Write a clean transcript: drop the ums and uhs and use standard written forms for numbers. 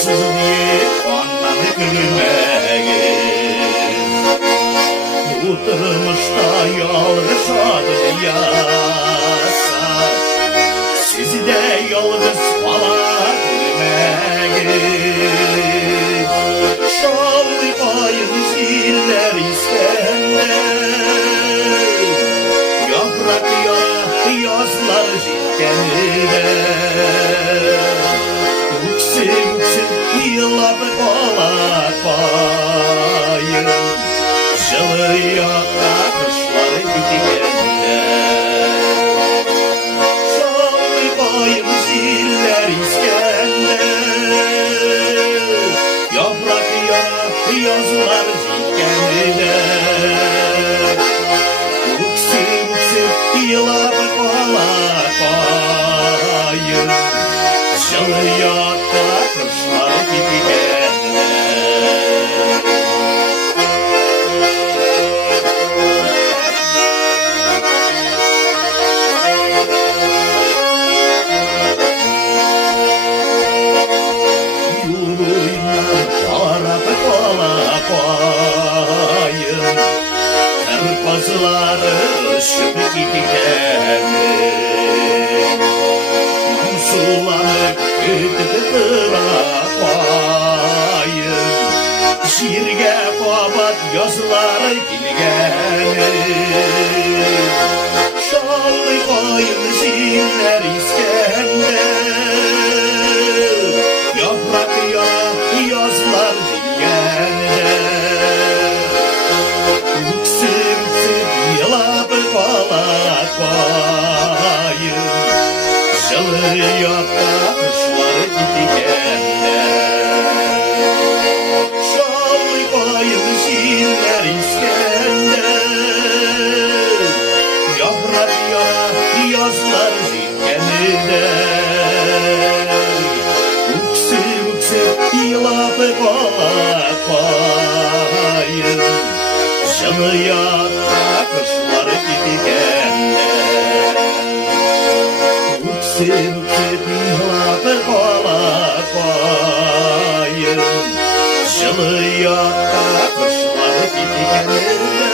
Arsız diye onları gülmeyin. Oturmuş da yalnız adını yasa, sizi de yalnız bana gülmeyin. Şallayın ziller İskender, yaprak ya yazlar ciddenler. Yıllar balakayım, Жылы yakta kışlar gidikende. Şallayın ziller İskender, yaprak ya yazlar ciddenler. Uksip yıllar balakayım, Жылы yakta kışlar gidikende. Kırpazıları ışıp gidikende. Sulanıp gıdıra koyun, şirge babat yazıları gilgeni. Şallı koyun ziller İskender, yaprak ya yazlar gilgeni. Uksip yılap balakayım, Жылы yakta kışlar gidikende. Şallayın ziller İskender, yaprak ya yazlar zilkeninde. Uksip yılap balakayım, Жылы yakta kışlar gidikende. Uksip yılap balakayım, Жылы yakta kışlar gidikende.